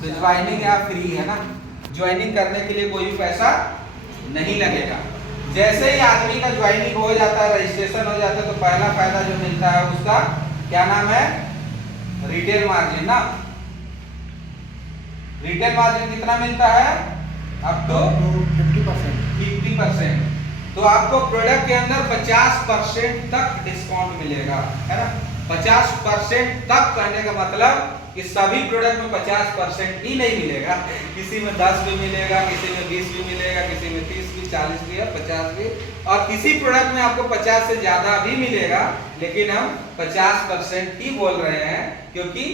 तो ज्वाइनिंग यहाँ फ्री है ना, ज्वाइनिंग करने के लिए कोई भी पैसा नहीं लगेगा। जैसे ही आदमी का ज्वाइनिंग हो जाता है, रजिस्ट्रेशन हो जाता है, तो पहला फायदा जो मिलता है उसका क्या नाम है, रिटेल मार्जिन ना। रिटेल मार्जिन कितना मिलता है, अप टू 50%। तो आपको प्रोडक्ट के अंदर 50% तक डिस्काउंट मिलेगा, है ना। 50% तक कहने का मतलब कि सभी प्रोडक्ट में 50% ही नहीं मिलेगा, किसी में 10 भी मिलेगा, किसी में 20 भी मिलेगा, किसी में 30 भी, 40 भी, 50 भी, और किसी प्रोडक्ट में आपको 50 से ज्यादा भी मिलेगा। लेकिन हम 50% ही बोल रहे हैं क्योंकि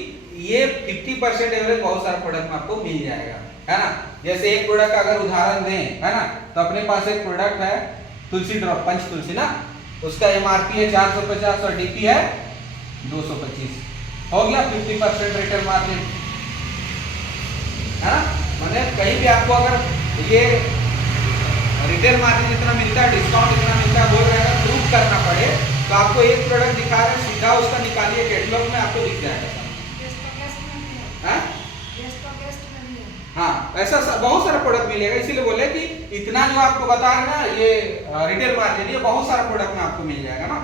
ये 50% एवरेज बहुत सारे प्रोडक्ट में आपको मिल जाएगा, है ना। जैसे एक प्रोडक्ट का अगर उदाहरण दें, है ना, तो अपने पास एक प्रोडक्ट है तुलसी ड्रॉप, पंच तुलसी ना, उसका एमआरपी है 450 और डीपी है 225, हो गया 50% रिटेल मार्जिन, है ना। मैंने कहीं भी आपको अगर ये रिटेल मार्जिन जितना मिलता है, डिस्काउंट जितना मिलता है, बोल रहे हैं प्रूफ करना पड़े, तो आपको एक प्रोडक्ट दिखा रहे हैं, सीधा उसका निकालिए कैटलॉग में, आपको दिख जाएगा। हाँ, ऐसा बहुत सारा प्रोडक्ट मिलेगा, इसीलिए बोले कि इतना जो आपको बता रहे ना, ये रिटेल मार्जिन, ये बहुत सारा प्रोडक्ट में आपको मिल जाएगा ना।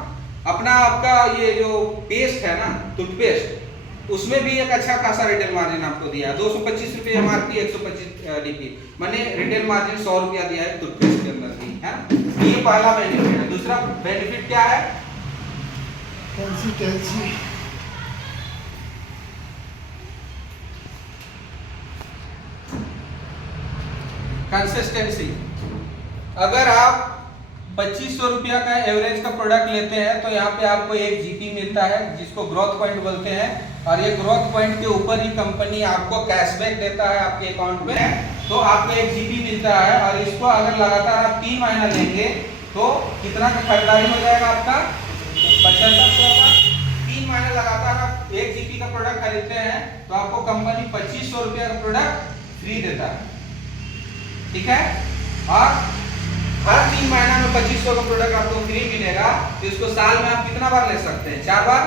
अपना आपका ये जो पेस्ट है ना, टूथपेस्ट, उसमें भी एक अच्छा खासा रिटेल मार्जिन आपको दिया है, 225 रुपये एमआरपी, 125 डीपी, मैंने रिटेल मार्जिन 100 रुपया दिया है टूथपेस्ट के अंदर भी, है। ये पहला बेनिफिट है। दूसरा बेनिफिट क्या है, कंसिस्टेंसी। कंसिस्टेंसी। अगर आप 2500 रुपया का एवरेज का प्रोडक्ट लेते हैं तो यहाँ पे आपको एक जीपी मिलता है, जिसको ग्रोथ पॉइंट बोलते हैं, और ये ग्रोथ पॉइंट के ऊपर ही कंपनी आपको कैशबैक देता है आपके अकाउंट में, तो आपको एक जीपी मिलता है। और इसको अगर लगातार आप 3 महीना लेंगे तो कितना का खरीदारी हो जाएगा आपका, 7500 का। 3 महीने लगातार आप एक जीपी का प्रोडक्ट खरीदते हैं तो आपको कंपनी 2500 रुपया का प्रोडक्ट फ्री देता है, ठीक है। और हर 3 महीना में 2500 का प्रोडक्ट आपको फ्री मिलेगा, तो इसको साल में आप कितना बार ले सकते हैं, 4 बार।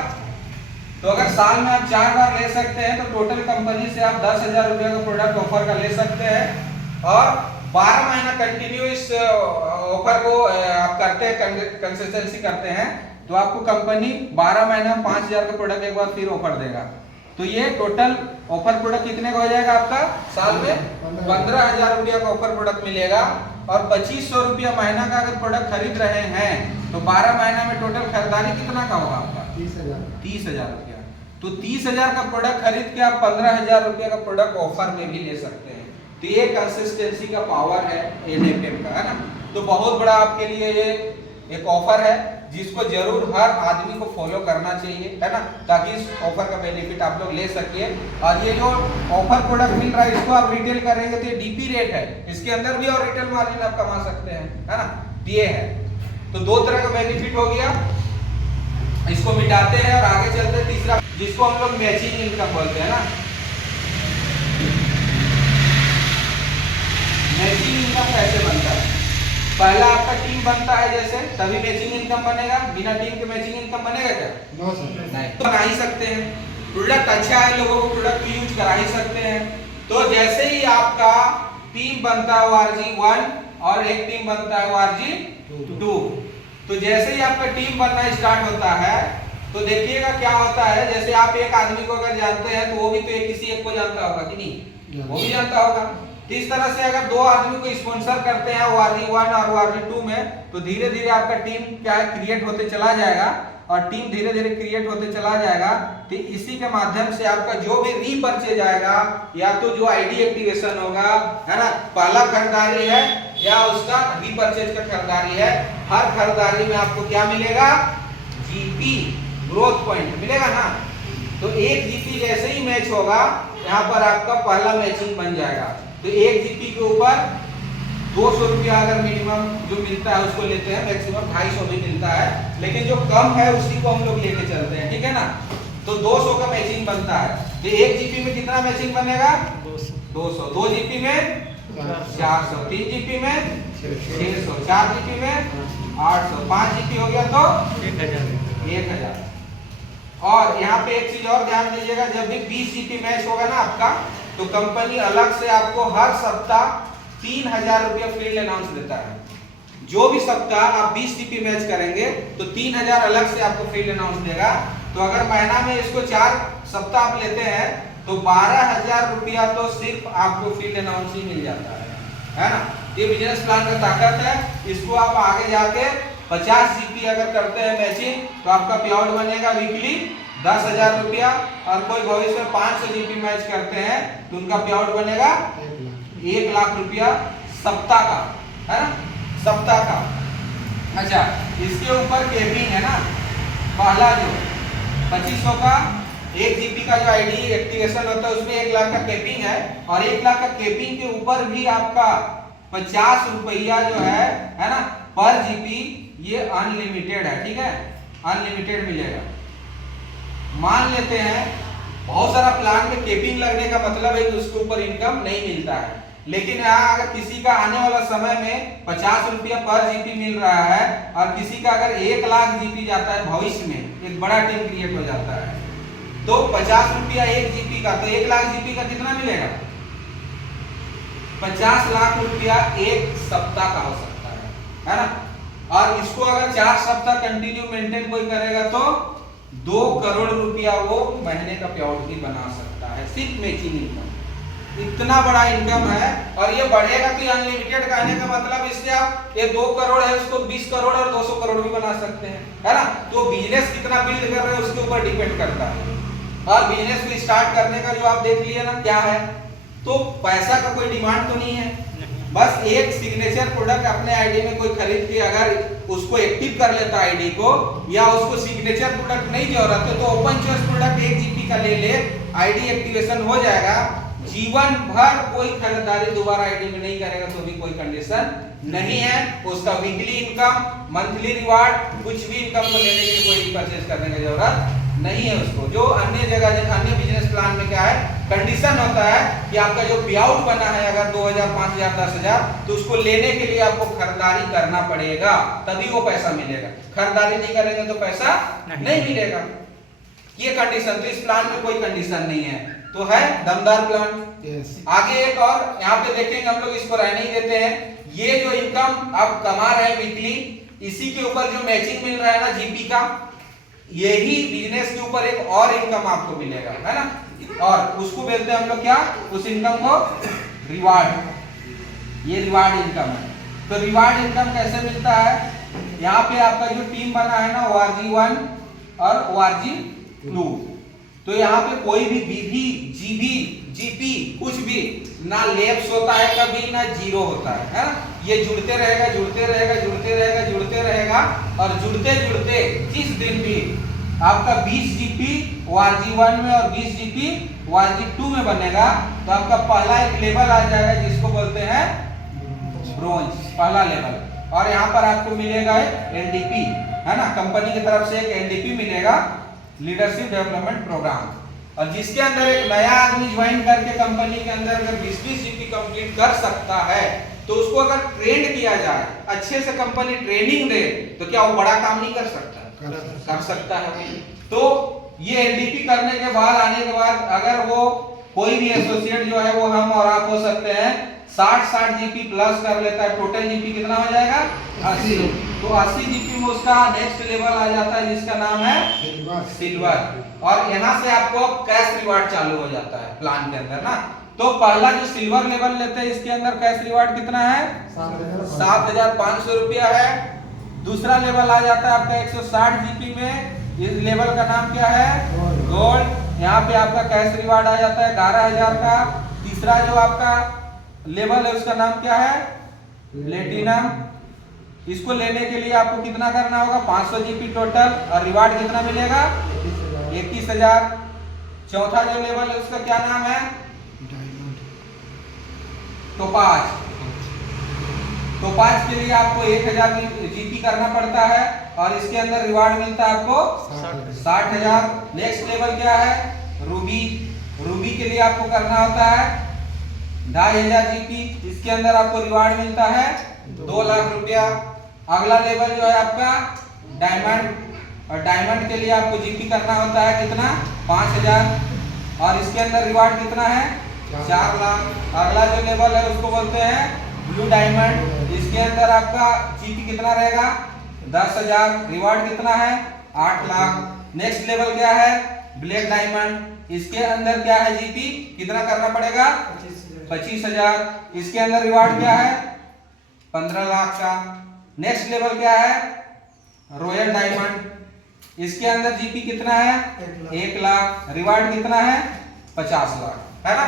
तो अगर साल में आप 4 बार ले सकते हैं तो टोटल कंपनी से आप 10,000 रुपया का प्रोडक्ट ऑफर का ले सकते हैं, और 12 महीना कंटिन्यू इस ऑफर को आप करते हैं, कंसिस्टेंसी करते हैं, तो आपको कंपनी 12 महीना 5,000 का प्रोडक्ट एक बार फिर ऑफर देगा। तो ये टोटल ऑफर प्रोडक्ट कितने का हो जाएगा आपका, साल में 15,000 रुपया का ऑफर प्रोडक्ट मिलेगा। और 2500 रुपया महीना का अगर प्रोडक्ट खरीद रहे हैं तो 12 महीना में टोटल खरीदारी कितना का होगा आपका, 30,000 रुपया। तो 30,000 का प्रोडक्ट खरीद के आप 15,000 रुपया का प्रोडक्ट ऑफर में भी ले सकते हैं। तो ये कंसिस्टेंसी का पावर है एनएफएम का, है ना। तो बहुत बड़ा आपके लिए ये एक ऑफर है जिसको जरूर हर आदमी को फॉलो करना चाहिए, है ना, ताकि इस ऑफर का बेनिफिट आप लोग ले सकिए। और ये जो ऑफर प्रोडक्ट मिल रहा है इसको आप रिटेल करेंगे तो ये डीपी रेट है, इसके अंदर भी और रिटेल मार्जिन आप कमा सकते हैं, है ना। ये है, तो 2 तरह का बेनिफिट हो गया, इसको मिटाते हैं और आगे चलते हैं तीसरा, जिसको हम लोग मैचिंग इनकम बोलते हैं ना। मैचिंग इनकम कैसे बनता है, पहला आपका टीम बनता है जैसे, तभी मैचिंग इनकम बनेगा, बिना टीम के मैचिंग इनकम बनेगा क्या, नहीं, तो बना ही सकते हैं। प्रोडक्ट अच्छा है, लोगों को प्रोडक्ट यूज करा ही सकते हैं। तो जैसे ही आपका टीम बनता है ORG1 और एक टीम बनता है ORG2, तो जैसे ही आपका टीम बनना स्टार्ट होता है तो देखिएगा क्या होता है, जैसे आप एक आदमी को अगर जानते हैं तो वो भी तो किसी एक को जानता होगा कि नहीं, वो भी जानता होगा। तो इस तरह से अगर 2 आदमी को स्पॉन्सर करते हैं ORG1 और ORG2 में, तो धीरे धीरे आपका टीम क्या है, क्रिएट होते चला जाएगा, और टीम धीरे धीरे क्रिएट होते चला जाएगा। तो इसी के माध्यम से आपका जो भी रीपरचेज आएगा, या तो जो आईडी एक्टिवेशन होगा, है ना, पहला खरीदारी है या उसका रीपरचेज का खरीदारी है, हर खरीदारी में आपको क्या मिलेगा, जीपी, ग्रोथ पॉइंट मिलेगा ना। तो एक जीपी जैसे ही मैच होगा, यहाँ पर आपका पहला मैचिंग बन जाएगा। तो एक जीपी के ऊपर 200 रुपया अगर मिनिमम जो मिलता है उसको लेते हैं, मैक्सिमम 250 भी मिलता है, लेकिन जो कम है उसी को हम लोग लेके चलते हैं, ठीक है ना। तो 200 का मैचिंग बनता है। तो एक जीपी में कितना मैचिंग बनेगा, 200, 2 जीपी में 400, 3 जीपी में 600, 4 जीपी में 800, 5 जीपी हो गया तो 1,000। और यहाँ पे एक चीज और ध्यान दीजिएगा, जब भी 20 जीपी मैच होगा ना आपका, तो कंपनी अलग से आपको हर सप्ताह 3000 रुपया फील्ड अलाउंस देता है। जो भी सप्ताह आप 20 जीपी मैच करेंगे तो 3000 अलग से आपको फील्ड अलाउंस देगा। तो अगर महीना में इसको 4 सप्ताह आप लेते हैं तो 12000 रुपया तो सिर्फ आपको फील्ड अलाउंस ही मिल जाता है ना। ये बिजनेस प्लान का ताकत है। इसको आप आगे जाके 50 जीपी अगर करते हैं मैचिंग तो आपका पे आउट बनेगा वीकली 10,000 रुपया, और कोई भविष्य में 500 जीपी मैच करते हैं तो उनका पे आउट बनेगा 1 लाख रुपया सप्ताह का, है ना, सप्ताह का। अच्छा, इसके ऊपर केपिंग है ना, पहला जो 2500 का 1 जीपी का जो आईडी एक्टिवेशन होता है उसमें 1 लाख का केपिंग है, और 1 लाख का केपिंग के ऊपर भी आपका 50 रुपया जो है ना, पर जीपी, ये अनलिमिटेड है, ठीक है, अनलिमिटेड मिलेगा। मान लेते हैं बहुत सारा प्लान में केपिंग लगने का मतलब है कि उसके ऊपर इनकम नहीं मिलता है, लेकिन यहाँ अगर किसी का आने वाला समय में 50 रुपया पर जीपी मिल रहा है और किसी का अगर 1 लाख जीपी जाता है भविष्य में, एक बड़ा टीम क्रिएट हो जाता है, तो 50 रुपया 1 जीपी का, तो 1 लाख जीपी का कितना मिलेगा? 50 लाख रुपया 1 सप्ताह का हो सकता है ना। और इसको अगर 4 सप्ताह कंटिन्यू मेंटेन कोई करेगा तो 2 करोड़ रुपया वो महीने का पे आउट भी बना सकता है, सिर्फ मैचिंग इनकम। इतना बड़ा इनकम है, और ये बढ़ेगा तो अनलिमिटेड कहने का मतलब इससे आप ये 2 करोड़ है उसको 20 करोड़ और 200 करोड़ भी बना सकते हैं, है ना। तो बिजनेस कितना बिल्ड कर रहे हैं उसके ऊपर डिपेंड करता है। और बिजनेस को स्टार्ट करने का जो आप देख लिए ना क्या है, तो पैसा का कोई डिमांड तो नहीं है, बस एक सिग्नेचर प्रोडक्ट अपने आईडी में कोई खरीद के अगर उसको एक्टिव कर लेता आईडी को, या उसको सिग्नेचर प्रोडक्ट नहीं जरूरत है तो ओपन चॉइस प्रोडक्ट 1 जीपी का ले ले, आईडी एक्टिवेशन हो जाएगा, जीवन भर कोई खरीदारी दोबारा आईडी में नहीं करेगा तो भी कोई कंडीशन नहीं है। उसका वीकली इनकम, मंथली रिवार्ड, कुछ भी इनकम को लेने के लिए कोई परचेज करने की जरूरत नहीं है उसको। जो अन्य जगह अन्य बिजनेस प्लान में क्या है, कंडीशन होता है कि आपका जो पे आउट बना है अगर 2000, 5000, 10,000, तो उसको लेने के लिए आपको खरीदारी करना पड़ेगा तभी वो पैसा मिलेगा। खरीदारी नहीं करेंगे तो पैसा नहीं मिलेगा, ये कंडीशन। तो इस प्लान में कोई कंडीशन नहीं है, तो है दमदार प्लान। आगे एक और यहाँ पे देखेंगे हम लोग, इसको रहने ही देते हैं। ये जो इनकम आप कमा रहे हैं वीकली, इसी के ऊपर जो मैचिंग मिल रहा है ना जीपी का, यही बिजनेस के ऊपर एक और इनकम आपको मिलेगा, है ना, और उसको बोलते हैं हम लोग क्या, उस इनकम को रिवार्ड। ये रिवार्ड इनकम है। तो रिवार्ड इनकम कैसे मिलता है, यहाँ पे आपका जो टीम बना है ना ORG1 और ORG2, तो यहाँ पे कोई भी बीवी, जीबी, जीपी कुछ भी ना लैप्स होता है कभी, ना जीरो होता है ना। ये जुड़ते रहेगा, जुड़ते रहेगा, जुड़ते रहेगा, जुड़ते रहेगा, और जुड़ते जुड़ते जिस दिन भी आपका 20 जीपी ORG1 में और 20 जीपी ORG2 में बनेगा तो आपका पहला एक लेवल आ जाएगा जिसको बोलते हैं ब्रोंज, पहला लेवल। और यहाँ पर आपको मिलेगा एक एलडीपी, है ना, कंपनी की तरफ से एक एलडीपी मिलेगा, लीडरशिप डेवलपमेंट प्रोग्राम। और जिसके अंदर एक नया आदमी ज्वाइन करके कंपनी के अंदर अगर 20-20 जीपी कंप्लीट कर सकता है तो उसको अगर ट्रेंड किया जाए, अच्छे से कंपनी ट्रेनिंग दे, तो क्या वो बड़ा काम नहीं कर सकता? कर सकता है। तो ये एलडीपी करने के बाद, आने के बाद अगर वो कोई भी एसोसिएट जो है वो हम और आप हो सकते हैं, 60 जीपी प्लस कर लेता है, टोटल जीपी कितना हो जाएगा 80। तो 80 जीपी में उसका नेक्स्ट लेवल आ जाता है जिसका नाम है सिल्वर। और यहाँ से आपको कैश रिवार्ड चालू हो जाता है प्लान के अंदर ना। तो पहला जो सिल्वर लेवल लेते हैं इसके अंदर कैश रिवार्ड कितना है, 7,500 रुपया है। दूसरा लेवल आ जाता है आपका 160 जीपी में, इस लेवल का नाम क्या है, गोल्ड। यहाँ पे आपका कैश रिवार्ड आ जाता है 11,000 का। तीसरा जो आपका लेवल है उसका नाम क्या है, प्लेटिनम। इसको लेने के लिए आपको कितना करना होगा, 500 जीपी टोटल, और रिवार्ड कितना मिलेगा, 21,000। चौथा जो लेवल है उसका क्या नाम है, टोपाज। टोपाज के लिए आपको 1000 जीपी करना पड़ता है और इसके अंदर रिवार्ड मिलता है आपको 60,000। नेक्स्ट लेवल क्या है, रूबी। रूबी के लिए आपको करना होता है 2,500 जीपी, इसके अंदर आपको रिवार्ड मिलता है 2 लाख रुपया। अगला लेवल जो है आपका डायमंड, और डायमंड के लिए आपको जीपी करना होता है कितना, 5,000, और इसके अंदर रिवार्ड कितना है 4 लाख। अगला जो लेवल है उसको बोलते हैं ब्लू डायमंड। इसके अंदर आपका जीपी कितना रहेगा? 10,000। रिवार्ड कितना है? 8 लाख। नेक्स्ट लेवल क्या है? Black diamond. इसके अंदर क्या है? जीपी कितना करना पड़ेगा? 25,000। इसके अंदर रिवार्ड क्या है? 15 लाख का। नेक्स्ट लेवल क्या है? Royal diamond. इसके अंदर जीपी कितना है? 1 लाख। रिवार्ड कितना है? 50 लाख, है ना।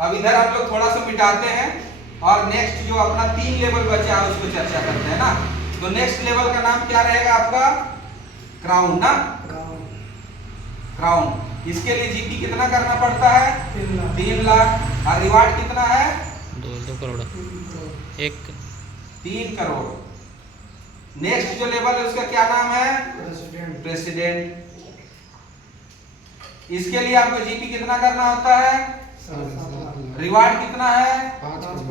अब इधर आप लोग थोड़ा सा मिटाते हैं और नेक्स्ट जो अपना 3 लेवल बचा है उसको चर्चा करते हैं ना। तो नेक्स्ट लेवल का नाम क्या रहेगा आपका? क्राउन ना। क्राउन। इसके लिए जीपी कितना करना पड़ता है? 3 लाख। और रिवार्ड कितना है? 2 करोड़। 3 करोड़। नेक्स्ट जो लेवल है उसका क्या नाम है? प्रेसिडेंट। इसके लिए आपको जीपी कितना करना होता है? रिवार्ड कितना है?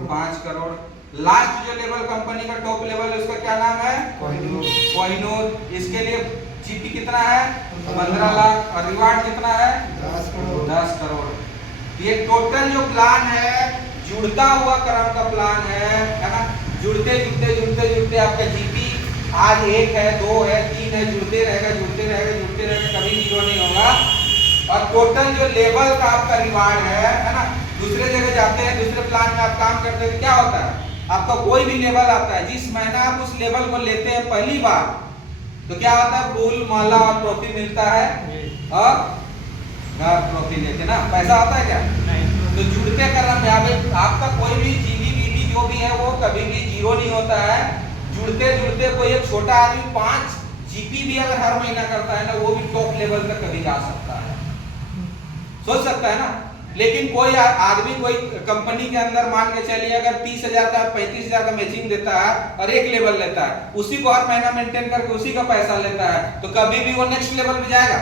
5 करोड़। लास्ट जो लेवल कंपनी का टॉप लेवल है उसका क्या नाम है? कोहिनूर। इसके लिए जीपी कितना है? 15 लाख। और रिवार्ड कितना है? 10 करोड़। ये टोटल जो प्लान है जुड़ता हुआ क्रम का प्लान है ना। जुड़ते जुड़ते जुड़ते जुड़ते आपका जीपी आज 1 है, 2 है, 3 है, जुड़ते रहेगा जुड़ते रहेगा जुड़ते रहेगा, कभी जीरो नहीं होगा। और टोटल जो लेवल का आपका रिवार्ड है ना, दूसरे जगह जाते हैं, दूसरे प्लान में आप काम करते हैं तो क्या होता है? आपका कोई भी लेवल आता है, जिस महीना आप उस लेवल को लेते हैं पहली बार, तो क्या होता है? फूल, माला और ट्रॉफी मिलता है और घर ट्रॉफी लेते ना। पैसा आता है क्या? नहीं। तो जुड़ते क्रम में आपका कोई भी जीबी बीबी जो भी है वो कभी भी जीरो नहीं होता है। जुड़ते जुड़ते कोई एक छोटा आदमी 5 जीपी भी अगर हर महीना करता है ना, वो भी टॉप लेवल तक कभी जा सकता है, सोच सकता है ना। लेकिन कोई आदमी कोई कंपनी के अंदर मान के चलिए अगर 30,000 का 35,000 का मैचिंग देता है और एक लेवल लेता है, उसी को हर महीना मेंटेन करके उसी का पैसा लेता है, तो कभी भी वो नेक्स्ट लेवल पे जाएगा?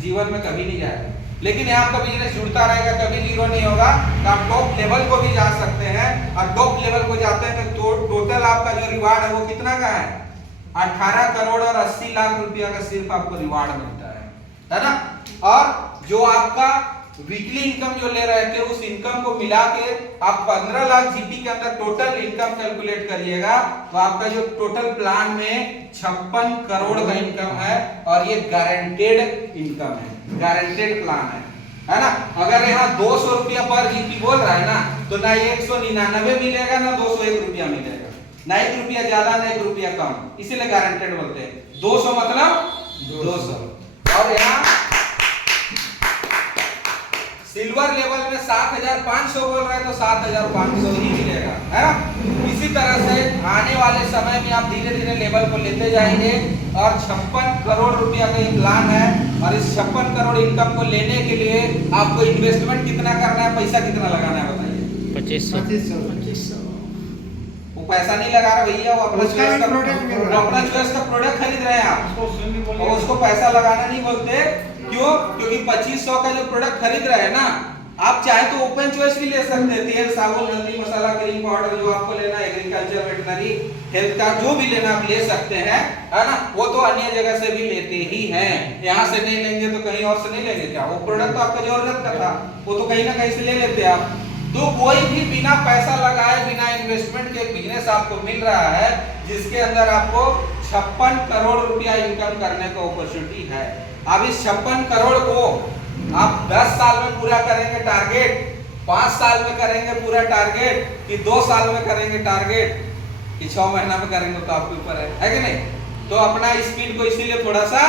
जीवन में कभी नहीं जाएगा। लेकिन यहाँ का बिजनेस जुड़ता रहेगा, कभी जीरो नहीं होगा। तो आप टॉप लेवल को भी जा सकते हैं और टॉप लेवल को जाते हैं तो टोटल आपका जो रिवार्ड है वो कितना का है? 18 करोड़ और 80 लाख रुपया का सिर्फ आपको रिवार्ड मिलता है ना। और जो आपका वीकली इनकम जो ले रहे थे उस इनकम को मिला के आप 15 लाख जीपी के अंदर टोटल इनकम कैलकुलेट करिएगा तो आपका जो टोटल प्लान में 56 करोड़ का इनकम है और ये गारंटेड इनकम है, गारंटेड प्लान है ना। अगर यहाँ 200 रुपया पर जीपी बोल रहा है ना, तो ना 199 मिलेगा ना 201 रुपया मिलेगा, ना 1 रुपया ज्यादा ना 1 रुपया कम, इसीलिए गारंटेड बोलते हैं। 200 मतलब 200। और यहाँ सिल्वर लेवल में 7,500 बोल रहे हैं तो 7,500 ही मिलेगा, है ना। इसी तरह से आने वाले समय में आप धीरे धीरे लेवल को लेते जाएंगे और 56 करोड़ रुपया का ये प्लान है। और इस 56 करोड़ इनकम को लेने के लिए आपको इन्वेस्टमेंट कितना करना है, पैसा कितना लगाना है बताइए? 2500। वो पैसा नहीं लगा रहा भैया, वो अपना चॉइस का प्रोडक्ट खरीद रहे हैं आप, और उसको पैसा लगाना नहीं बोलते। क्यों? क्योंकि 2500 का जो प्रोडक्ट खरीद रहे हैं ना, आप चाहे तो ओपन चॉइस भी ले सकते हैं, तेल, साबुन, हल्दी, मसाला, क्रीम पाउडर, जो आपको लेना है, एग्रीकल्चर, वेटनरी, हेल्थ का जो भी लेना आप ले सकते हैं, है ना। वो तो अन्य जगह से भी लेते ही हैं, यहाँ से नहीं लेंगे तो कहीं और से नहीं लेंगे क्या? वो प्रोडक्ट तो आपका जरूरत का था, वो तो कहीं ना कहीं से ले लेते आप। तो कोई भी बिना पैसा लगाए, बिना इन्वेस्टमेंट के बिजनेस आपको मिल रहा है जिसके अंदर आपको 56 करोड़ रुपया इनकम करने का अपॉर्चुनिटी है। अब इस 56 करोड़ को आप 10 साल में पूरा करेंगे टारगेट, 5 साल में करेंगे पूरा टारगेट, कि 2 साल में करेंगे टारगेट, कि 6 महीना में करेंगे, तो आपके ऊपर है कि नहीं। तो अपना स्पीड को इसीलिए थोड़ा सा